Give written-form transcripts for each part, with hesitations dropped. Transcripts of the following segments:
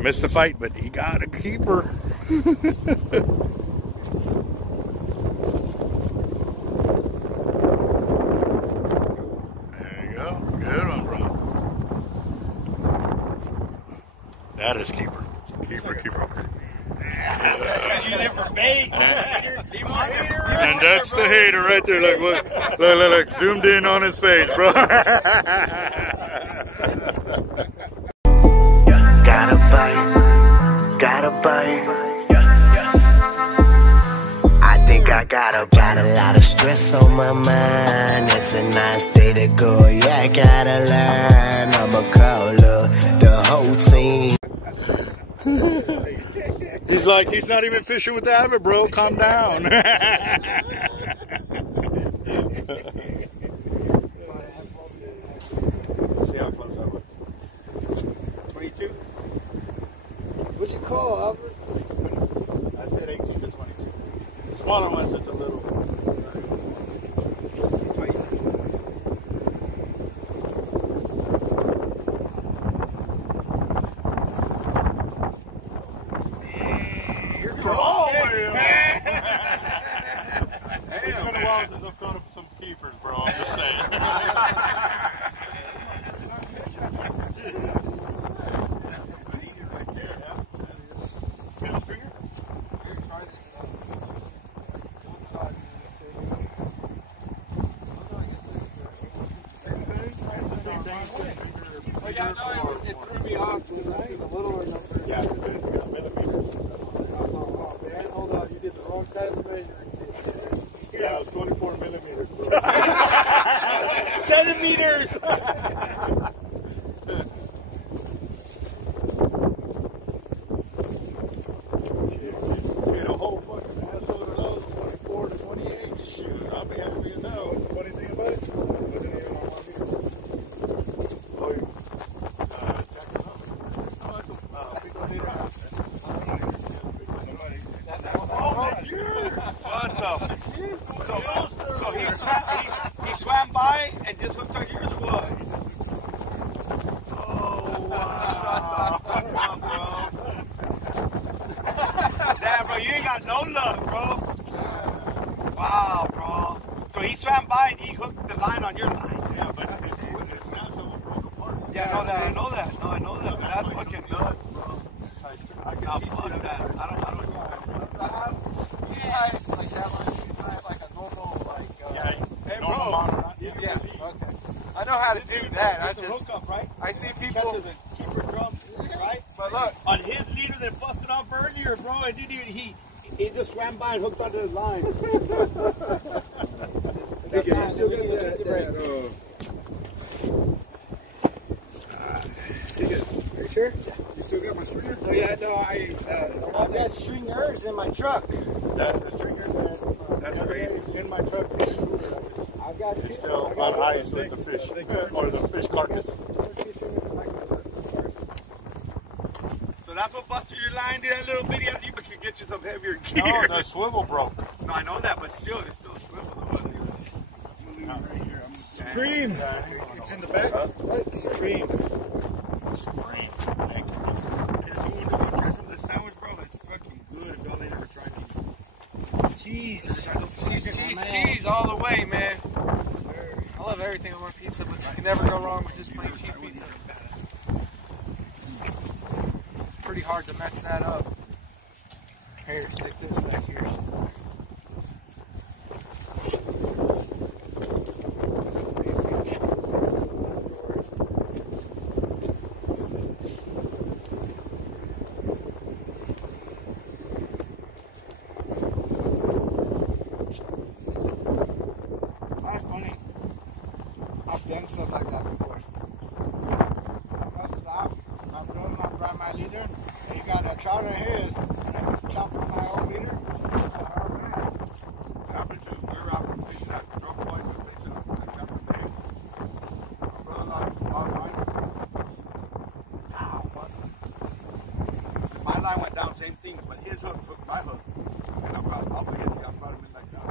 missed the fight, but he got a keeper. There you go. Good one, bro. That is keeper. Keeper. Use it for bait. And that's the hater right there. Like what? Look, zoomed in on his face, bro. Gotta bite. I think I got a lot of stress on my mind. It's a nice day to go. Yeah, I got a line. I'ma call the whole team. He's like, he's not even fishing with the avid, bro. Calm down. See how close I was. 22? What's your call, Albert? I said 18 to 22. Smaller ones, it's a little. I've caught up some keepers, bro. I'm just saying. Got a stringer? Oh yeah, no, it threw me off. Did I see the littler number? Yeah, millimeters. Oh man, hold on, you did the wrong type of measuring. Yeah, it was 24 millimeters, bro. Centimeters! Get a whole fucking assload of those, 24 to 28. Shoot, I'll be happy to know. What's the funny thing about it? Wasn't even on my meter. Oh, So he swam by and just hooked on yours, what? Oh, wow. Damn, bro, you ain't got no luck, bro. Wow, bro. So he swam by and he hooked the line on your line. yeah, but it's now someone broke apart. Yeah, I know that. No, I know that. But that's fucking nuts, bro. I can Fuck that. I don't know. Hey, bro. Yeah, okay. I know how to do that. I just, I see people. The keeper drum, right? But look, On his leader that busted off earlier, bro, and didn't even, he just swam by and hooked onto the line. That's You not still still got good. Are you sure? You still got my stringer? Oh yeah, no, I've got stringers in my truck. That's the stringer. That's crazy. In my truck. I've got It's still on ice with the fish. Or the fish carcass. so that's what busted your line, did that little video? You could get you some heavier No, gear. the swivel broke. No, I know that, but still, it's still a swivel. Right here. Supreme. It's in the back. Supreme. Supreme. Thank you. Try some of this sandwich, bro. That's fucking good. If y'all ain't ever tried these. Cheese all the way, man. I love everything on my pizza, but you can never go wrong with just plain cheese pizza. Pretty hard to mess that up. Here, stick this back here. That's funny. I've done stuff like that before. I busted off. I brought my leader, and he got a trout in his, and I chopped from my own leader. Happened to, we were out fishing at the drug point, we were fishing at Captain Bay. My brother lost line. My line went down, same thing, but his hook hooked my hook. And I brought him in like that.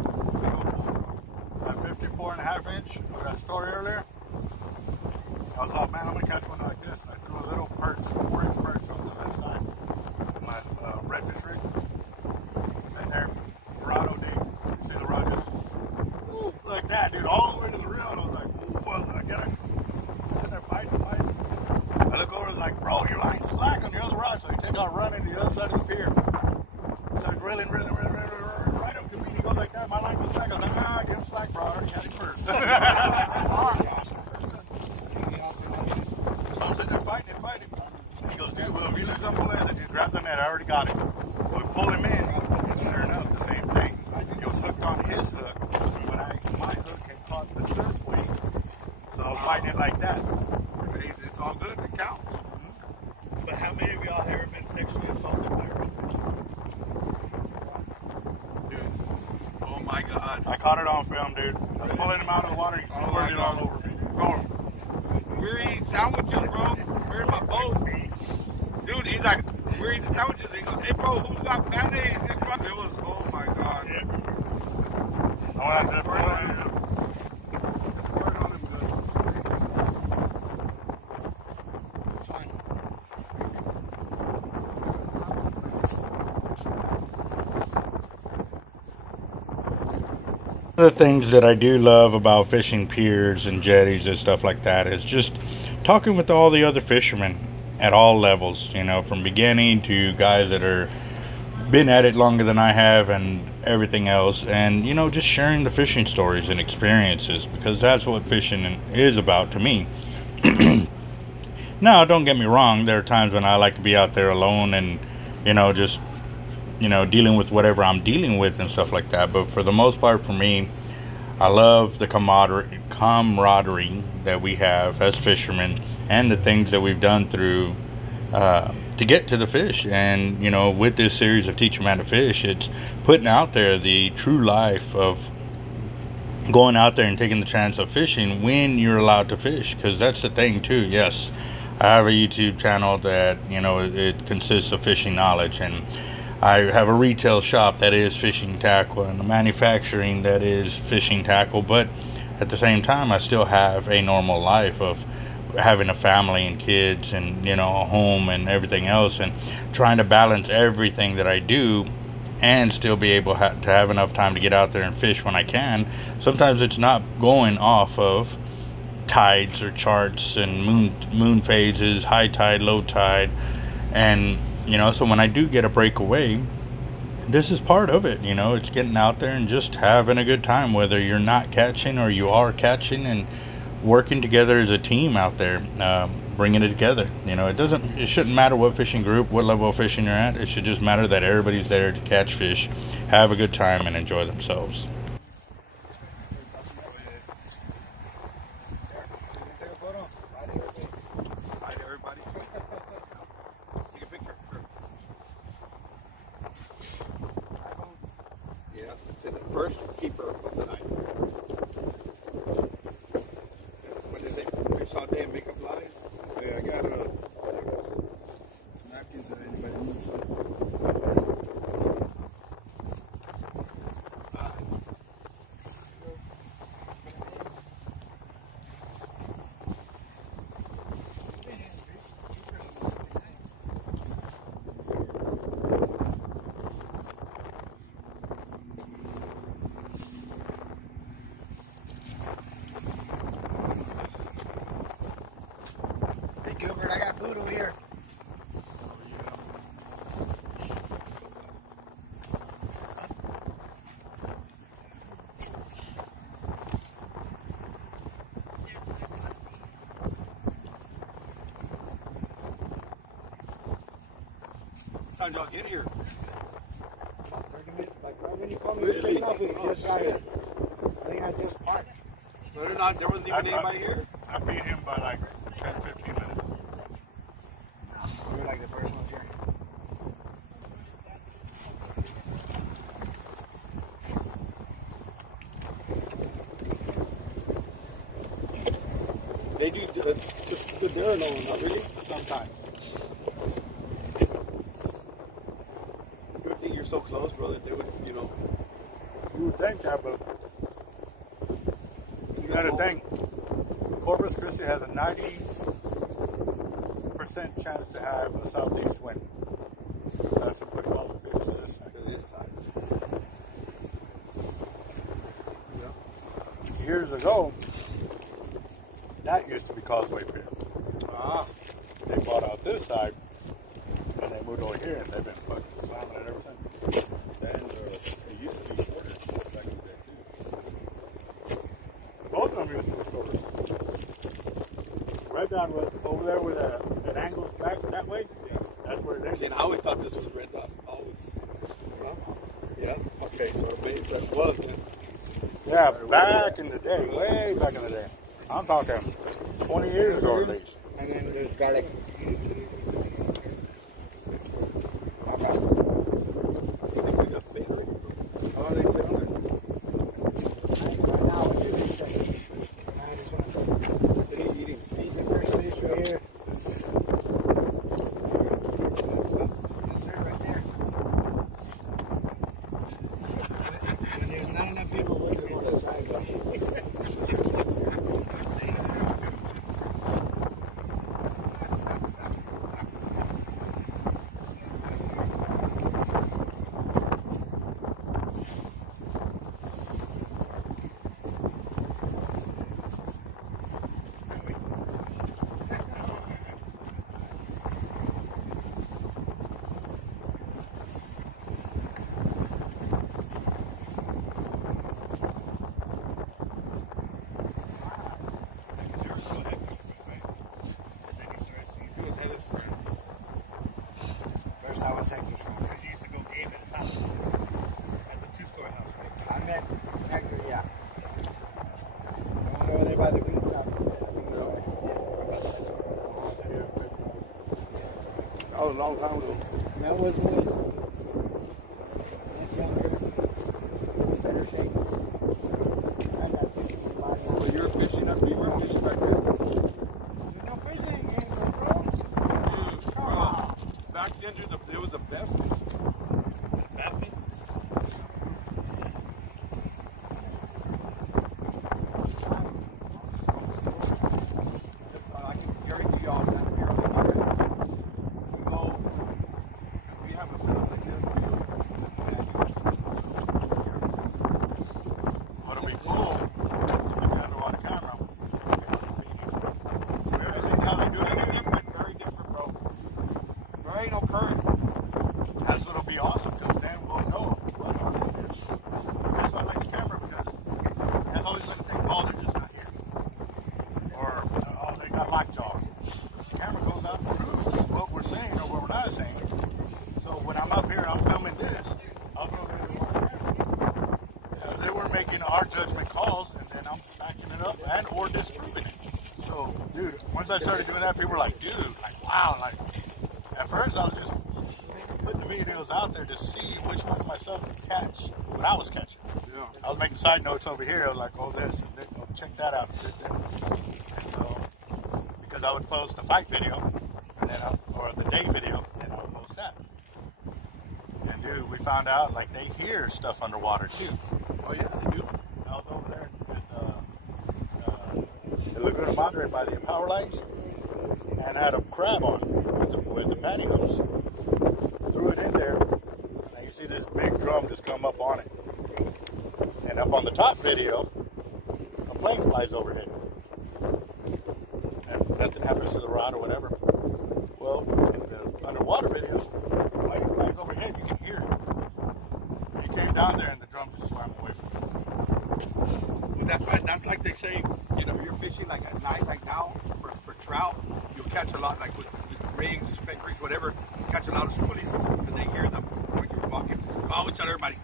That 54.5 inch, I got a story earlier. I was like, man, I'm going to catch one like this. And I threw a little perch, 4-inch perch on the left side. if he lives on the land, just grab the net. I already got it. We pull him in. Sure enough, the same thing. It was hooked on his hook. When my hook had caught the surf weight, so I was fighting it like that. It's all good. It counts. But how many of y'all have ever been sexually assaulted by a Dude, oh my God. I caught it on film, dude. I was pulling him out of the water. He squirted it all over me. bro? We're eating sandwiches, bro. We're in my boat. Dude, he's like, we're eating sandwiches. He goes, hey, bro, who's got mayonnaise? It was, oh my God. Yeah. I want to Squirt on him good. Fine. One of the things that I do love about fishing piers and jetties and stuff like that is just talking with all the other fishermen at all levels, you know, from beginning to guys that are been at it longer than I have and everything else, and you know, just sharing the fishing stories and experiences, because that's what fishing is about to me. Now, don't get me wrong, there are times when I like to be out there alone and, you know, just, you know, dealing with whatever I'm dealing with and stuff like that. But for the most part, for me, I love the camaraderie that we have as fishermen and the things that we've done through to get to the fish. And, you know, with this series of Teach a Man to Fish, it's putting out there the true life of going out there and taking the chance of fishing when you're allowed to fish, because that's the thing too. Yes, I have a YouTube channel that, you know, it consists of fishing knowledge, and I have a retail shop that is fishing tackle and a manufacturing that is fishing tackle, but at the same time I still have a normal life of having a family and kids and, you know, a home and everything else, and trying to balance everything that I do and still be able to have enough time to get out there and fish when I can. Sometimes it's not going off of tides or charts and moon phases, high tide, low tide, and you know, so when I do get a breakaway, this is part of it. You know, it's getting out there and just having a good time, whether you're not catching or you are catching, and working together as a team out there, bringing it together. You know, it shouldn't matter what fishing group, what level of fishing you're at. It should just matter that everybody's there to catch fish, have a good time, and enjoy themselves. First keeper of the night. When did they fish all day and make up lies? Yeah, I got napkins if anybody needs some. Gilbert, I got food over here. What time did y'all get here? 30 minutes. Like right when you called me, taking off, we just got here. I think I just parked. So there wasn't even anybody here? I beat him by like 10, 15 minutes. We were like the first ones here. They do just put their own, not really? Sometimes. You would think you're so close, bro, that they would, you know. You would think that, but you gotta think. Corpus Christi has a 90% chance to have a southeast wind. That's to push all the fish to this side. Yeah. Years ago, that used to be Causeway Pier. They bought out this side, and they moved over here, and they've been fucking slamming it ever since. And it used to be shorter back in the day, too. Both of them used to be shorter. Right down over there with an angle back that way, And I always thought this was red dot. Always. Huh? Yeah. Okay. So maybe that was this. Yeah, back in the day, way back in the day. I'm talking 20 years ago at least. And then there's garlic. That was a long time ago. That was when. That's younger. Better shape. I got 55 now. Well, you were fishing that we were fishing back there. There's no fishing anymore, bro. Dude, bro, back then, dude, it was the best fish. Best fish? I can guarantee y'all that we go, we have a setup like this. But it'll be cool if you got a lot of camera. Everything how they do it, Very different, bro. There ain't no current. that's what'll be awesome because then we'll know what it is. That's why I like the camera because that's always like they call they're just not here. Or, oh, they got lockjaw. The camera goes out and proves what we're saying or what we're not saying. So when I'm up here, I'm filming this, I'll throw it in the camera. They were making our judgment calls, and then I'm backing it up and or disproving it. So, dude, once I started doing that, people were like, dude, like, wow, like, at first I was just putting the videos out there to see which ones myself could catch what I was catching. Yeah. I was making side notes over here. I was like, oh, this, and this, oh, check that out. And so, because I would post the fight video, and then or the day video, and I would post that. And dude, we found out like they hear stuff underwater too. Oh, yeah, they do. I was over there with the Laguna Madre by the power lines, and had a crab on with the pantyhose. Threw it in there, and you see this big drum just come up on it. And up on the top video, a plane flies overhead. And nothing happens to the rod or whatever. Well, in the underwater video, when it flies overhead, you can hear it. He came down there and the drum just swam away from him. That's why, that's like they say, you know, you're fishing like at night, like now, for trout, you'll catch a lot, like with rigs, spec rigs, whatever, you catch a lot of schoolies, because they hear them when you're walking. Oh, we tell everybody,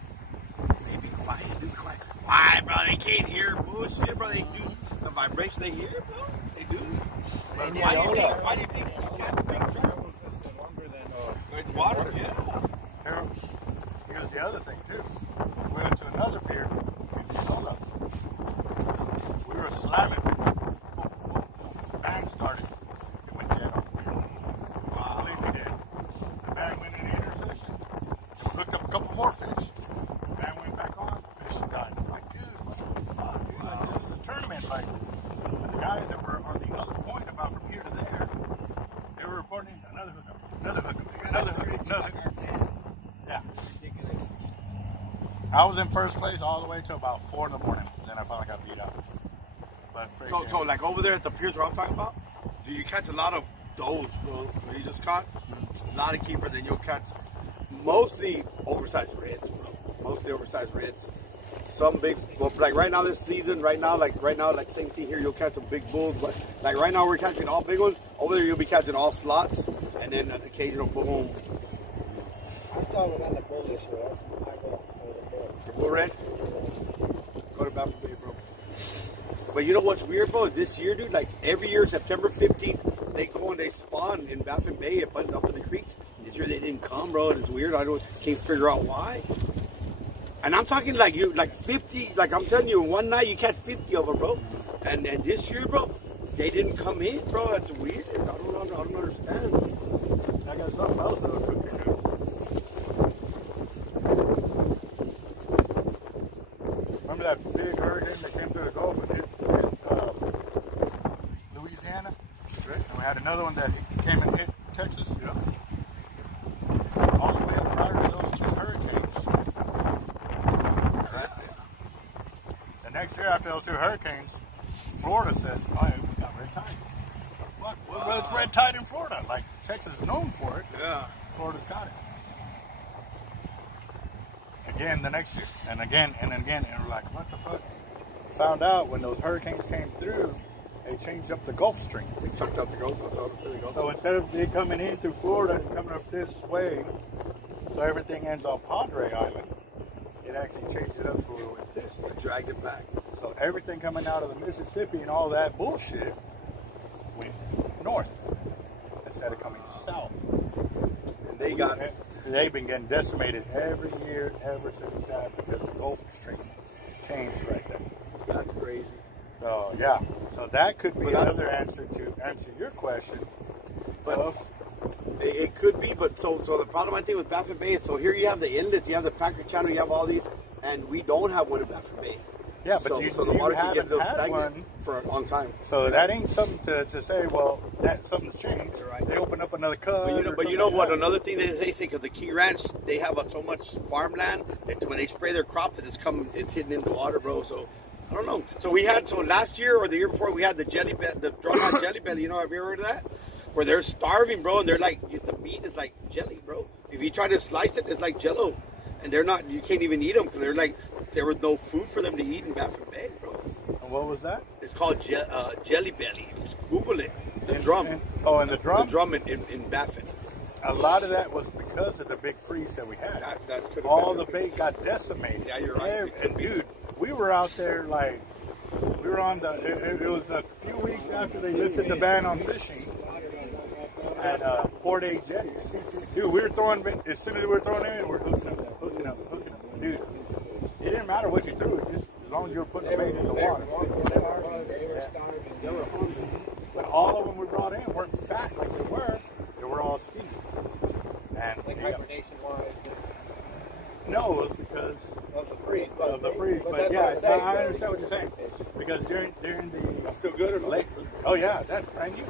hey, be quiet, be quiet. Why, bro, they can't hear bullshit, bro, they do, the vibration they hear, bro, they do. Why do you think you can't think it's water, yeah. Here's the other thing, too. We went to another pier, we were slamming. Bang started. It went dead on the pier. Completely dead. The bang went in the intersection. We hooked up a couple more fish. Bang went back on. Fish died. I'm like, dude, what the fuck, dude? Like, this is a tournament. Like, the guys that were on the other point, about from here to there, they were reporting another hookup, another hookup, another hookup, another hookup. Yeah. Ridiculous. I was in first place all the way to about 4 in the morning. Then I finally got beat out. But So like over there at the piers where I'm talking about, do you catch a lot of those, bro, where you just caught? A lot of keeper, then you'll catch mostly oversized reds, bro. Mostly oversized reds. Some big, well, like right now this season, like same thing here, you'll catch some big bulls, but like right now we're catching all big ones. Over there you'll be catching all slots, and then an occasional boom. I started on the bull this year. That's my goal. Bull red? Go to Baffin Bay, bro. But you know what's weird, bro? This year, dude, like every year, September 15th, they go and they spawn in Baffin Bay up in the creeks. This year they didn't come, bro, and it's weird. Can't figure out why. And I'm talking like 50, like I'm telling you, one night you catch 50 of them, bro. And this year, bro, they didn't come in, bro. That's weird. I don't understand. I got something else that was cooking too. Remember that big hurricane that came through the Gulf and hit Louisiana? Right. And we had another one that came and hit Texas. Yeah. All the way up prior to those two hurricanes. Right. The next year after those two hurricanes, Florida says, "Oh, we got red tide." Fuck, what's red tide in Florida? Like Texas is known for it. Yeah. Florida's got it. Again the next year, and again, and again, and we're like, what the fuck? Found out when those hurricanes came through, they changed up the Gulf Stream. They sucked out the Gulf. So instead of they coming in through Florida and coming up this way, so everything ends on Padre Island, it actually changed it up so it went this way. Dragged it back. So everything coming out of the Mississippi and all that bullshit went north instead of coming south. And they got it. They've been getting decimated every year ever since that because the Gulf Stream changed right there. That's crazy. So yeah, so that could be another answer to answer your question. But it could be, but so the problem I think with Baffin Bay is, so here you have the inlets, you have the Packer Channel, you have all these, and we don't have one in Baffin Bay. Yeah, but so the water can get a little stagnant for a long time. So that ain't something to say, well, that something's changed. Right. They open up another cut. But you know what? Another thing that they say, because the Key Ranch, they have so much farmland that when they spray their crops, it's hidden in the water, bro. So I don't know. So last year or the year before, we had the drumhead jelly belly. You know, have you ever heard of that? Where they're starving, bro, and they're like, the meat is like jelly, bro. If you try to slice it, it's like Jello, and you can't even eat them because they're like, there was no food for them to eat in Baffin Bay, bro. And what was that? It's called jelly belly. Just Google it. The drum. And the drum? The drum in Baffin. A lot of that was because of the big freeze that we had. That all the bait got decimated. Yeah, you're right. And dude, we were out there like, we were on it was a few weeks after they lifted the ban on fishing at Port A jetties. Dude, we were throwing, as soon as we were throwing in, we're hooking up. Dude, it didn't matter what you threw, just as long as you were putting the bait in the water. But all of them we brought in weren't fat like they were all skinny. And like hibernation wise. No, it was because of the freeze. But yeah, I understand what you're saying. Because during the That's still good or not? late, oh yeah, that's brand new.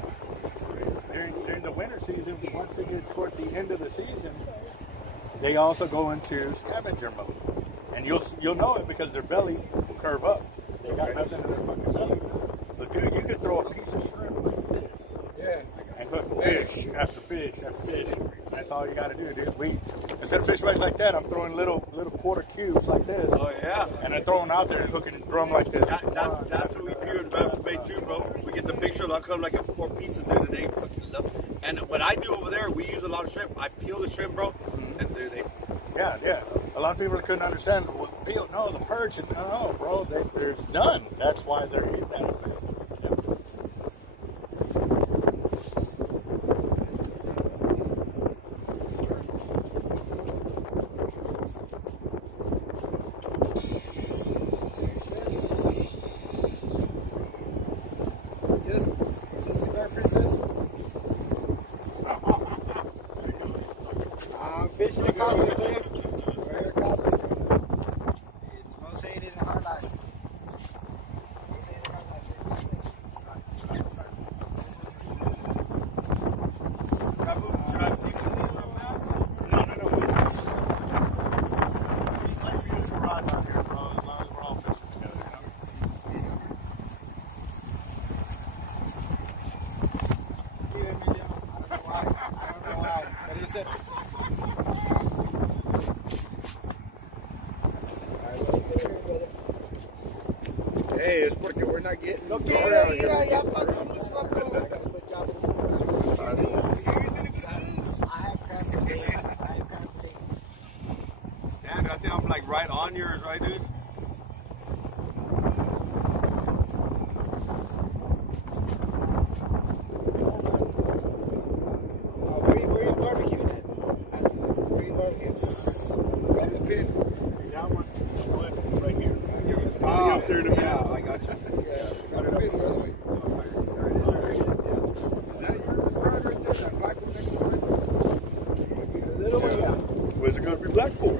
During the winter season, once they get toward the end of the season, they also go into scavenger mode, and you'll know it because their belly will curve up. They got nothing in their fucking belly. So dude, you could throw a piece of shrimp like this. Yeah. And hook fish after fish after fish. That's all you got to do, dude. Instead of fish bites like that, I'm throwing little quarter cubes like this. Oh yeah. And I throw them out there and hooking the drum like this. That's what we do in Baffin Bay too, bro. We get the bigger, they'll come like a 4 pieces, dude, and they fucking love it. And what I do over there, we use a lot of shrimp. I peel the shrimp, bro, and they. Yeah. A lot of people couldn't understand. Well, peel, no, the perch, and no, bro, there's none. That's why they're in that effect. Fishing a copper, rare copper. It's most hated in our life. Hey, es porque we're not getting. No quiere ir allá para think I'm like right on yours, right, dude? Where you barbecuing at? Where you barbecuing? Right in the pin. That one. Right here. You're probably up there in the middle. Yeah, I got you. Yeah, right in the pin, by the way. Is that your product right there? That black one next to it? A little bit, yeah. Where's it going to be black for?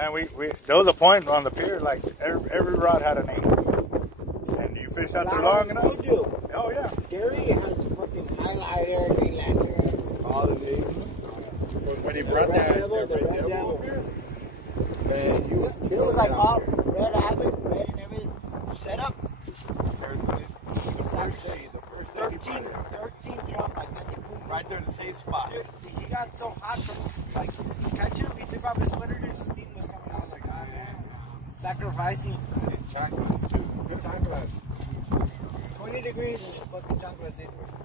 And we there was a point on the pier, like every rod had a name. And you fish out there long enough. Still do. Oh yeah. Gary has fucking highlighter, green lantern. All the names. When he brought that Red red Devil devil up here, Man, it was like all red, I have it red and everything set up. Exactly. the first 13 jump like that. Boom, right there in the same spot. Dude, he got so hot from like catching him. He took off his sweater and steam was coming out. Like, ah, man, sacrificing. Good time glass. 20 degrees and it's fucking chocolate.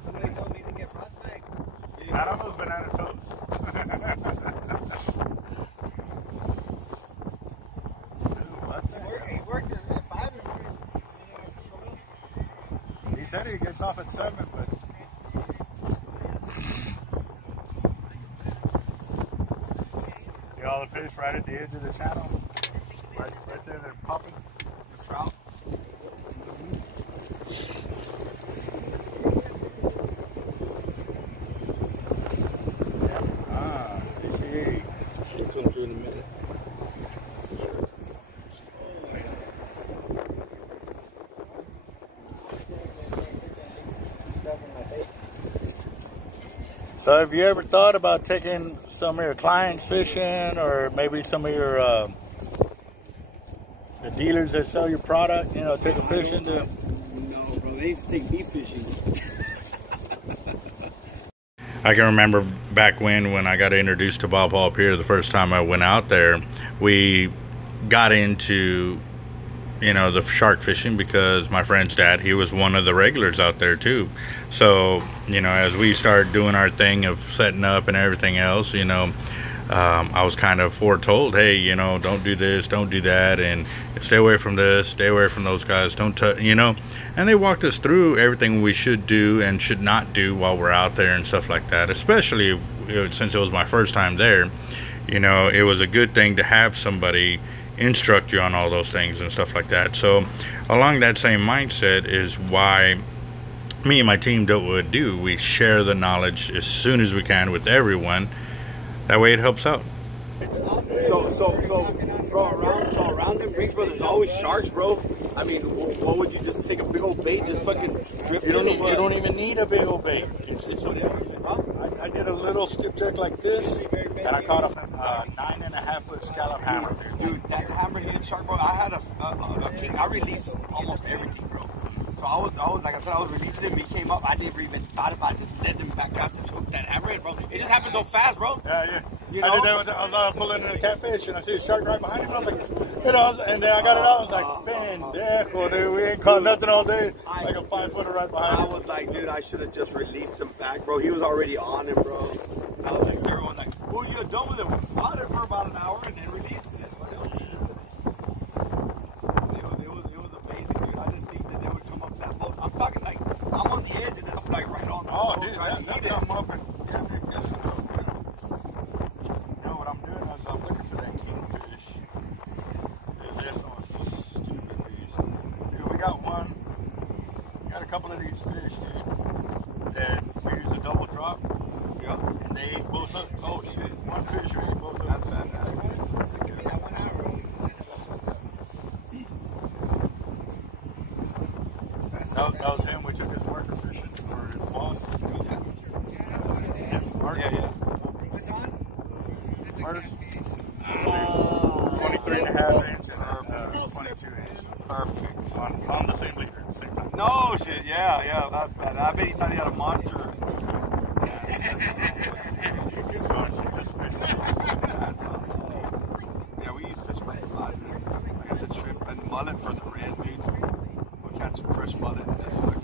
Somebody told me to get frostbite. Not on those banana toast. He worked at 5 and He said he gets off at 7, but see all the fish right at the edge of the channel, right there. They're popping. The trout. Ah, fishy. We'll come through in a minute. So have you ever thought about taking some of your clients fishing, or maybe some of your the dealers that sell your product, take a fishing to? No, bro, they used to take me fishing. I can remember back when I got introduced to Bob Hall Pier the first time I went out there, we got into the shark fishing because my friend's dad, he was one of the regulars out there too. So as we started doing our thing of setting up and everything else, I was kind of foretold, hey, don't do this, don't do that, and stay away from this, stay away from those guys, don't touch, and they walked us through everything we should do and should not do while we're out there and stuff like that. Especially since it was my first time there, it was a good thing to have somebody instruct you on all those things and stuff like that. So along that same mindset is why me and my team do what we do. We share the knowledge as soon as we can with everyone. That way it helps out. So, bro, around them rigs, bro, there's always sharks, bro. I mean, what would you just take a big old bait and just fucking drip? You don't even need a big old bait. It's whatever. I did a little skipjack like this, and I caught a 9.5-foot scallop hammer. Dude, that hammerhead shark, bro. I had a king. I released almost everything, bro. So I was like I said, I was releasing him. He came up. I never even thought about just letting him back out to hook that hammerhead, bro. It just happened so fast, bro. Yeah. You I know? did that. I was pulling in a catfish, and I see a shark right behind him. I was like, and then I got it out. I was like, pendejo, dude, we ain't caught nothing all day. Like a 5-footer right behind I him. was like, dude, I should have just released him back, bro. He was already on him, bro. I was like, everyone like, well, you done with it? We fought it for about an hour and then released it. It was amazing, dude. I didn't think that they would come up that boat. I'm talking like, I'm on the edge and I'm like right on the boat. Dude, right? that come up and just what I'm doing is I'm looking for that kingfish. This one's so stupid, dude. We got a couple of these fish, dude, that we use a double drop. Yeah. And they ate both hooks. Oh shit, one fish ate both hooks. That's bad. That was him. We took his marker fishing for his boss. Yeah. Marker. 23.5 inch and 22 inch. Perfect. On the same leader at the same time. No shit, yeah, that's bad. I bet he thought he had a monster. That's awesome. Yeah, we use fish by a lot. Like I said, shrimp and mullet for the red, dude. We'll catch some fresh mullet and just fucking.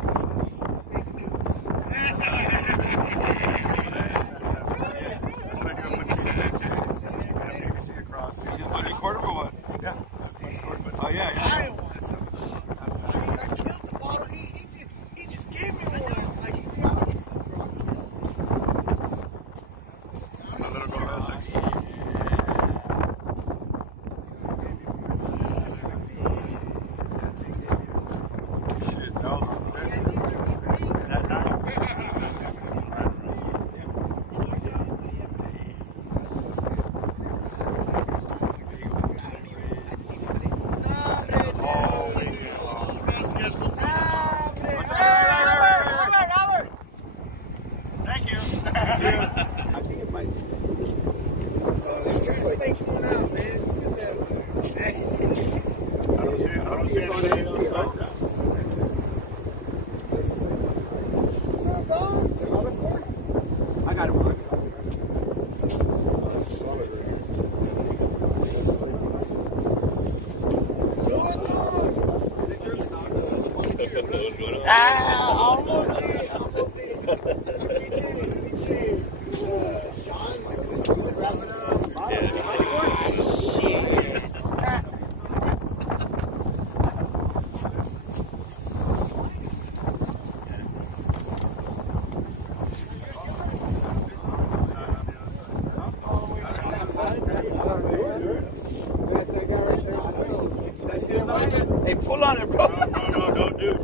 Hey, pull on it, bro. No, don't do it.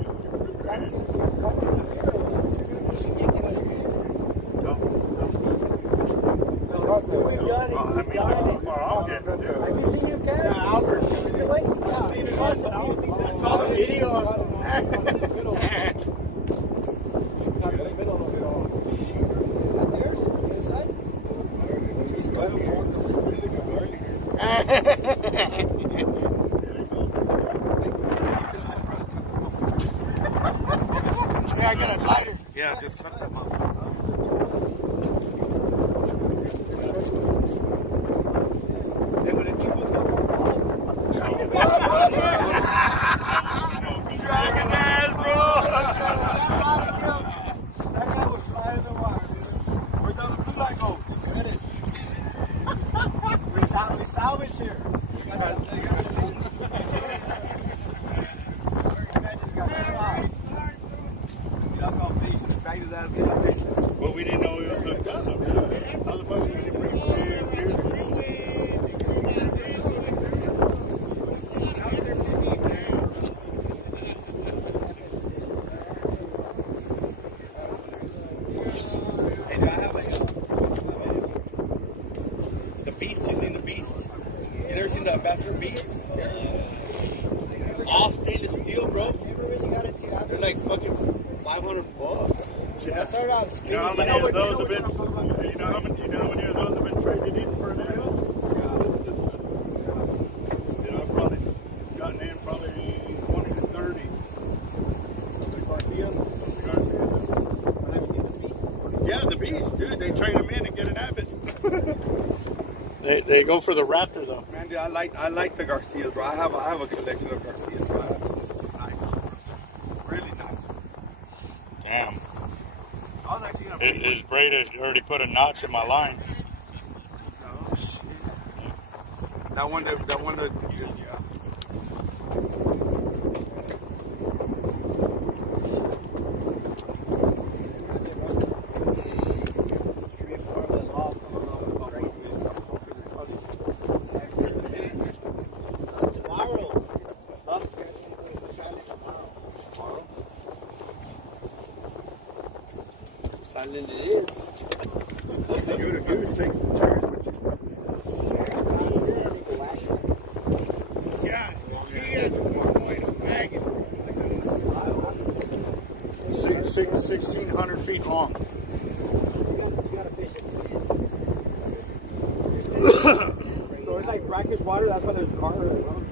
Have you seen him, Ken? Yeah, Albert. Still waiting? Yeah. I saw the video. Yeah, I got a lighter. Yeah, just cut that motherfucker. Dragon ass, bro. That guy was flying in the water, dude. Where does the blue light go? We salvage here. But we didn't know he was hooked up. Motherfucker, we didn't bring him The Beast, you seen the Beast? You never seen the Ambassador Beast? All stainless steel, bro. They're like fucking $500. I started out speeding. You know how many of those have been? You know how many of those have been traded in for an arrow? You know, I've probably gotten in probably 20 to 30. Yeah, the Beast, dude. They trade them in and get an Abbott. They go for the Raptor though. Man, dude, I like the Garcias, bro. I have a collection of Garcias, bro. Nice, really nice. Damn. I was actually gonna. His braid has already put a notch in my line. Oh shit. That one that yeah. Silent it is. You was taking chairs with you. Yeah, he is quite a wagon. 1,600 feet long. So it's like brackish water, that's why there's car around.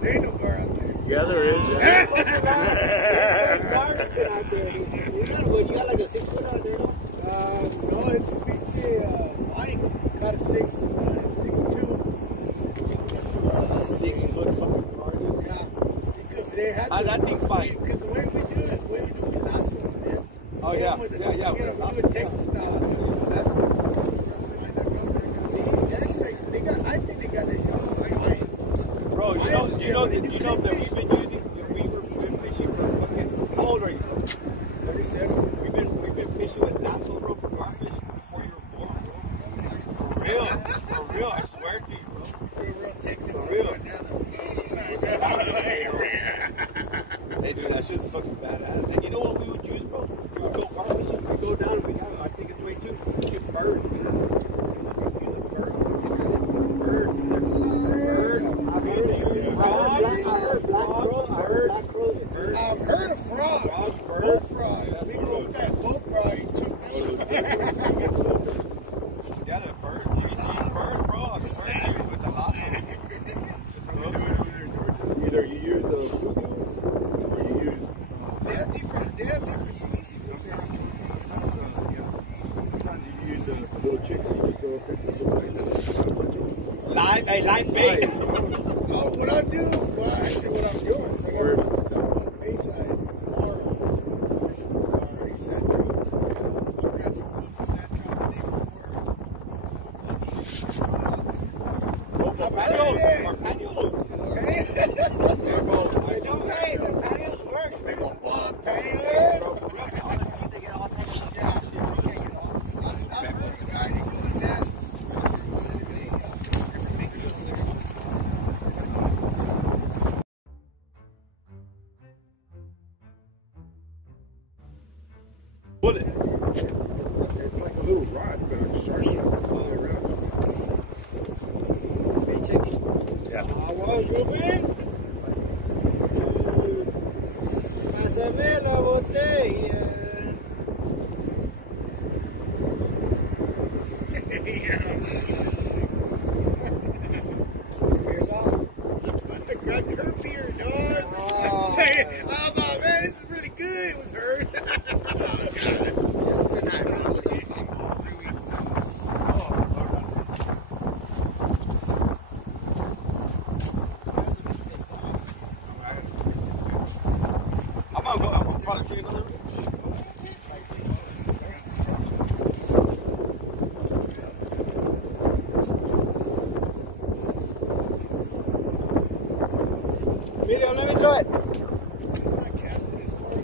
There ain't no car out there. Yeah, there is. There's cars out there. You got like a 6 foot out there, no? No, it's a big bike. Got a 6'2". 6 foot fucking car, dude. Yeah. Because they had How's that thing fight? Because the way we do it, we lasso them, man. Oh, yeah. We Yeah. do it Texas style. Lasso. I think they got that shit on fine. Bro, you know that we've been fishing for fucking. How old are you, bro? 37. We've been fishing with lasso, bro, for garfish before you were born, bro. For real, I swear to you, bro. We're real Texas. For real. Hey, dude, that shit's fucking badass. And you know what we would use, bro? We would go garfishing, we go down, I think it's way too. We get bird. I've heard of frogs. Boat frogs. We go with that boat frog. Yeah, the bird. You see bird, bro. The bird, dude, with the lasso. Either you use a bluegill or you use. They have different species up there. Sometimes you use a little chicks. You just go up and Live bait. Oh, what I do, what I'm doing. I'm going to bayside tomorrow. Fishing for Central. I've got some good Central the day before. Patios. Hey, The patios work. big old bog patio. Bro, for real, I think they get all types of shit. I've heard of a guy that doing that. bullet. It's like a little rod, but I'm sharp all the way around. Hey, Chicky. Yeah. Aguas, Rubén. Pásame la botella. Here's all. About to crack her beer, dog. Oh. I was like, man, this is really good. It was hurt. Just tonight. I'm gonna probably take it a little bit. Video, let me try it. It's not casting as far as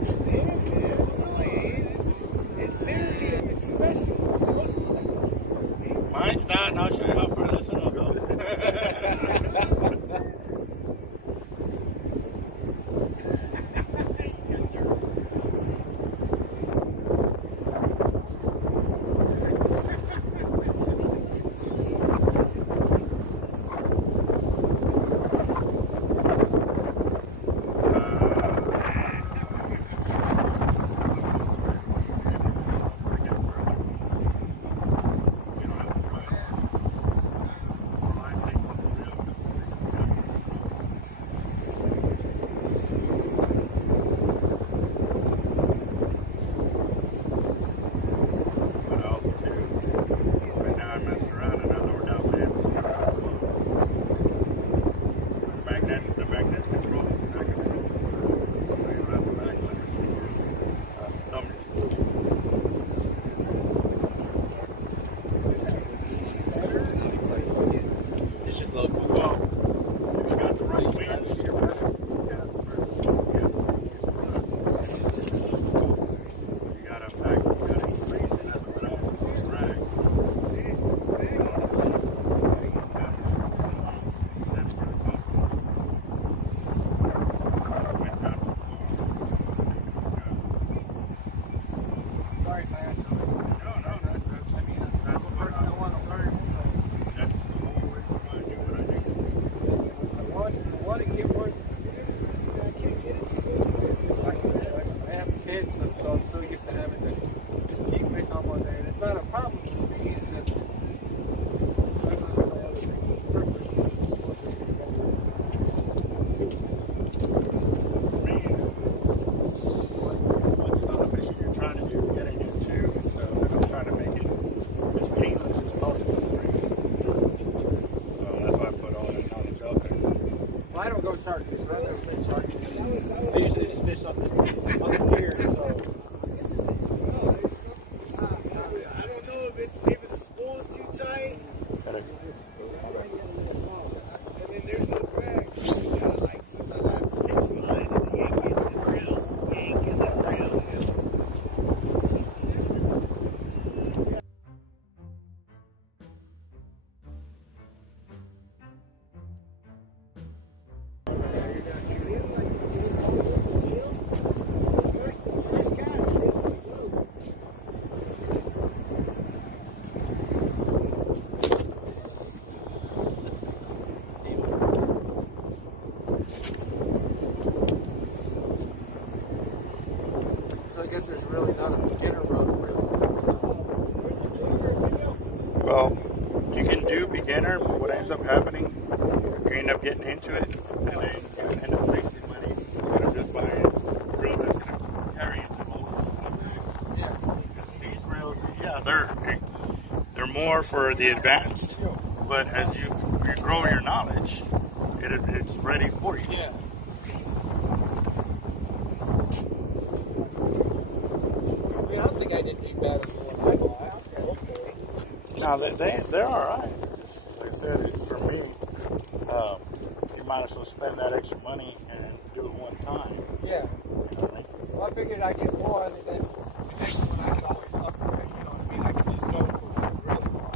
it's damn, man. It's literally, it's special. It's special. Mine's not, and I'll show you how far this one will go. It's just local. Sorry, man. I want to get one. I have kids, so I'm so used to having to keep my thumb on there. And it's not a problem for me, it's just. Well, I don't go shark fishing. I've never been shark fishing. I usually just fish on the pier, so. I don't know if it's maybe the spool's too tight. And then there's no drag. You gotta like sometimes I have to fix the line and yank it in the ground. Yank in the ground. So I guess there's really not a beginner run, really. Well, you can do beginner, but what ends up happening, you end up getting into it, and then you end up wasting money instead of just buying a reel that's going to carry you some over. Yeah. These reels, yeah, they're more for the advanced, but as you grow your knowledge, it's ready for you. Yeah. I mean, I don't think I did too bad as the one I bought. Now they're all right. Like I said, for me, you might as well spend that extra money and do it one time. Yeah. You know what I mean? Well, I figured I'd get one, and then the next one I could always upgrade. You know what I mean? I could just go for the other one.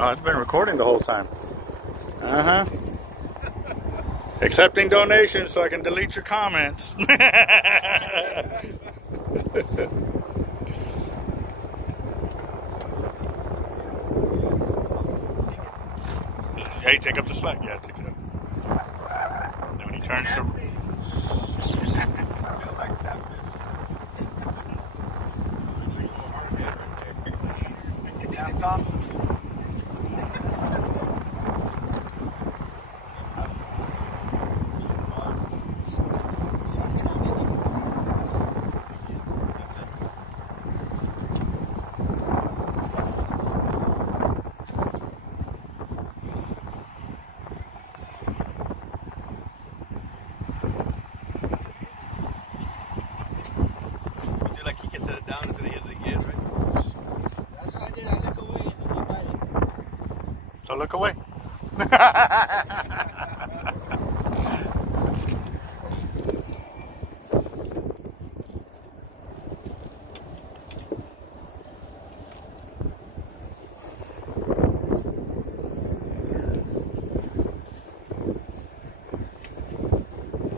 Oh, it's been recording the whole time. Uh-huh. Accepting donations so I can delete your comments. Hey, take up the slack. Yeah, take it up. Then when he turns to... Like he can set it down instead of hitting it again, right? That's what I did. I look away and then I bite it. So look away.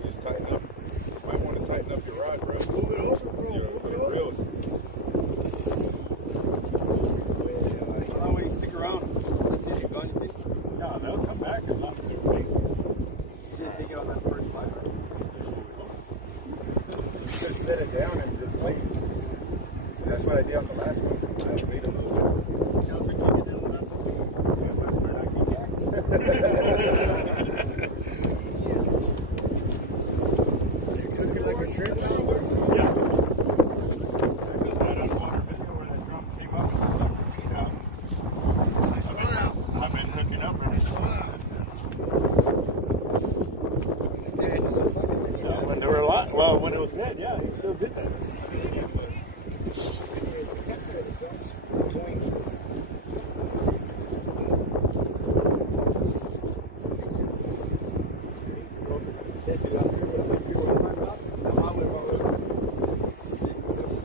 Just tighten up. Might want to tighten up your rod, bro. Move it over, bro. Move it over. Reels. How long will you stick around? That's it. You got anything? No, they'll come back and not do anything. You didn't take it on that first flight, right? Just set it down and just wait. That's what I did on the last one. I made a little bit. Sounds like you did that on the last one. Yeah, that's where I can get. Looking like a shrimp now, bro. Yeah. Because that underwater video where that drum came up and stuck her feet out. I've been hooking up every when there were a lot. Well, when it was dead, yeah, he still did that.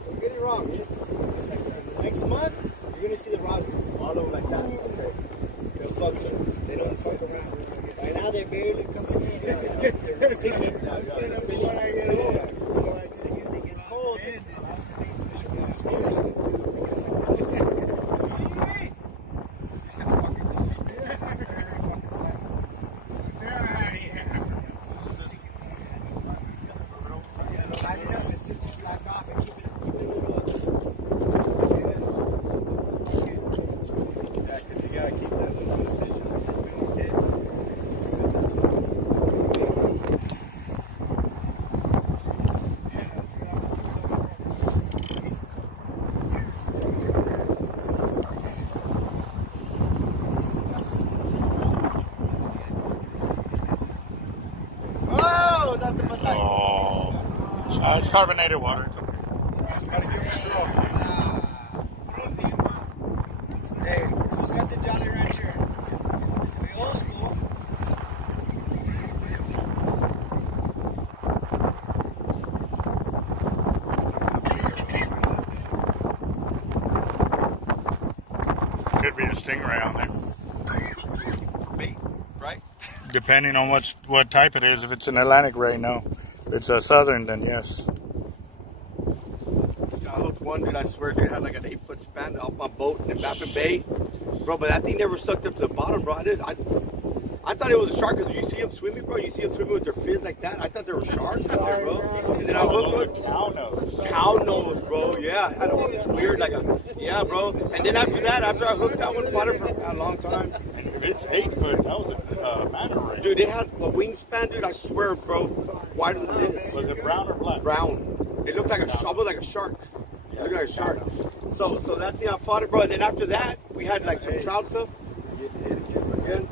Don't get it wrong, man. Next month, you're gonna see the rods all over like that. Okay. They don't fuck around. Right now, they're barely coming in. It's cold. It's carbonated water. It's okay. Gotta give it a straw. Hey, who's got the Jolly Rancher? The old school. Could be a stingray on there. Bait, right? Depending on what type it is. If it's an Atlantic ray, no. If it's a southern, then yes. I hooked one, dude. I swear, dude, had like an 8-foot span off my boat in Baffin Bay, bro. But that thing never stuck up to the bottom, bro. I thought it was a shark. Cause you see them swimming, bro. You see them swimming with their fins like that. I thought they were sharks out there, bro. And then I hooked one. Cow nose. Cow nose, bro. Yeah, I had all this weird, like a, yeah, bro. And then after that, after I hooked that one, fought it for a long time. If it's 8 foot, that was a manta ray. Dude, they had a wingspan, dude. I swear, bro, wider than this. Was it brown or black? Brown. It looked like a almost like a shark. It looked like a shark. So that's the I fought it, bro. And then after that, we had like some trout stuff. Again,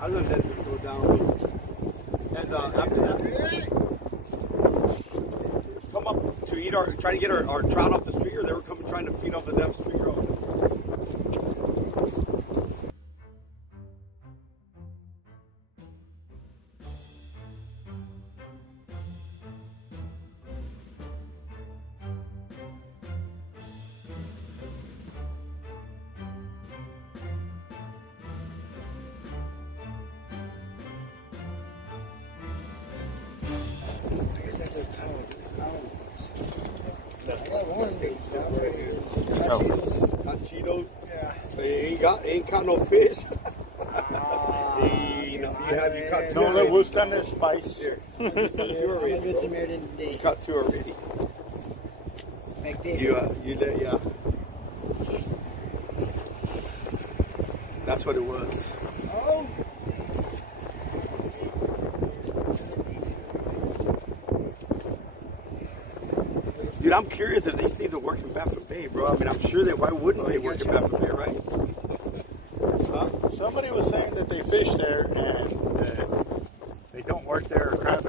I let that thing go down. And after that, come up to eat trying to get our trout off the street, or they were coming trying to feed off the damn street road. guess that's a towel. I got one down right here. Hot Cheetos. Yeah. Ain't caught no fish. You caught two. No, already. we'll stand there spice. Here. You caught two already. Get some here today. You caught two already. Back there. You there? Yeah. That's what it was. Oh. Dude, I'm curious if these things are working Baffin Bay, bro. I mean, I'm sure that why wouldn't they work in Baffin Bay, right? Somebody was saying that they fish there and they don't work there or crap.